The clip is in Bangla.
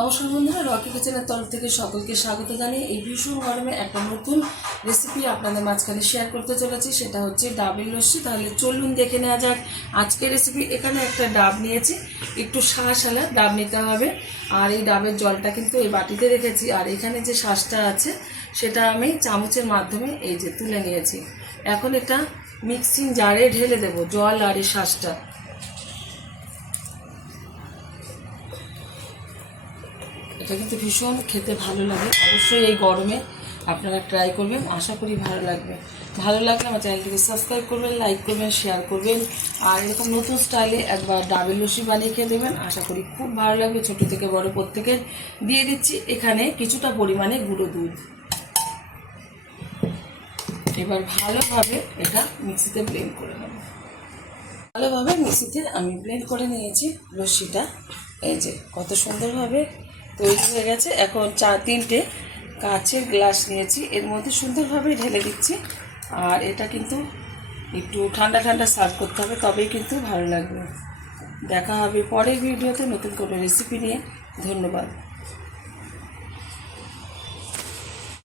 নমস্কার বন্ধুরা, রকি কিচেনের তরফ থেকে সকলকে স্বাগত জানিয়ে এই ভীষণ গরমে একটা নতুন রেসিপি আপনাদের মাঝখানে শেয়ার করতে চলেছি। সেটা হচ্ছে ডাবের লস্যি। তাহলে চলুন দেখে নেওয়া যাক আজকের রেসিপি। এখানে একটা ডাব নিয়েছি, একটু শাঁসালা ডাব নিতে হবে। আর এই ডাবের জলটা কিন্তু এই বাটিতে রেখেছি। আর এখানে যে শাঁসটা আছে সেটা আমি চামচের মাধ্যমে এই যে তুলে নিয়েছি। এখন এটা মিক্সিং জারে ঢেলে দেব জল আর এই শাঁসটা। এটা কিন্তু ভীষণ খেতে ভালো লাগে। অবশ্যই এই গরমে আপনারা ট্রাই করবেন, আশা করি ভালো লাগবে। ভালো লাগলে আমার চ্যানেলটিকে সাবস্ক্রাইব করবেন, লাইক করবেন, শেয়ার করবেন। আর এরকম নতুন স্টাইলে একবার ডাবের লস্যি বানিয়ে খেয়ে দেবেন, আশা করি খুব ভালো লাগবে। ছোটো থেকে বড় প্রত্যেকের দিয়ে দিচ্ছি এখানে কিছুটা পরিমাণে গুঁড়ো দুধ। এবার ভালোভাবে এটা মিক্সিতে ব্লেন্ড করে নেব। ভালোভাবে মিক্সিতে আমি ব্লেন্ড করে নিয়েছি লস্যিটা। এই যে কত সুন্দরভাবে তৈরি হয়ে গেছে। এখন তিনটে কাচের গ্লাস নিয়েছি, এর মধ্যে সুন্দরভাবে ঢেলে দিচ্ছি। আর এটা কিন্তু একটু ঠান্ডা ঠান্ডা সার্ভ করতে হবে, তবেই কিন্তু ভালো লাগবে। দেখা হবে পরের ভিডিওতে নতুন কোনো রেসিপি নিয়ে। ধন্যবাদ।